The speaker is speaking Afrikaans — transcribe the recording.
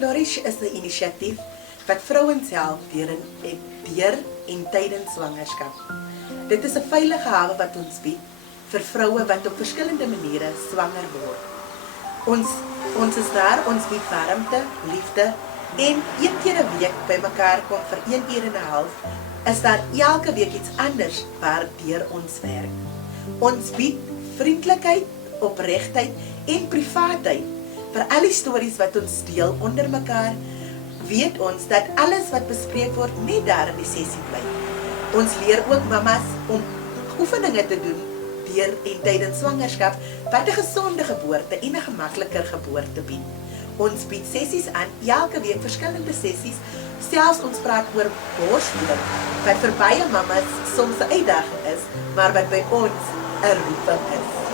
Flourish is 'n inisiatief wat vrouens help deur en tydens swangerskap. Dit is 'n veilige hawe wat ons bied vir vroue wat op verskillende maniere swanger word. Ons is daar, ons bied warmte, liefde en een keer 'n week by mekaar kom vir 1 uur en 'n half, is daar elke week iets anders waardeur ons werk. Ons bied vriendelikheid, opregtheid en privaatheid vir al die stories wat ons deel onder mekaar. Weet ons dat alles wat bespreek word net daar in die sessie bly. Ons leer ook mamas om oefeninge te doen deur en tydens swangerskap wat 'n gesonde geboorte en 'n gemakliker geboorte bied. Ons bied sessies aan, elke week verskillende sessies, selfs ons praat oor borsvoeding, wat vir baie mamas soms 'n uitdaging is, maar wat by ons 'n roeping is.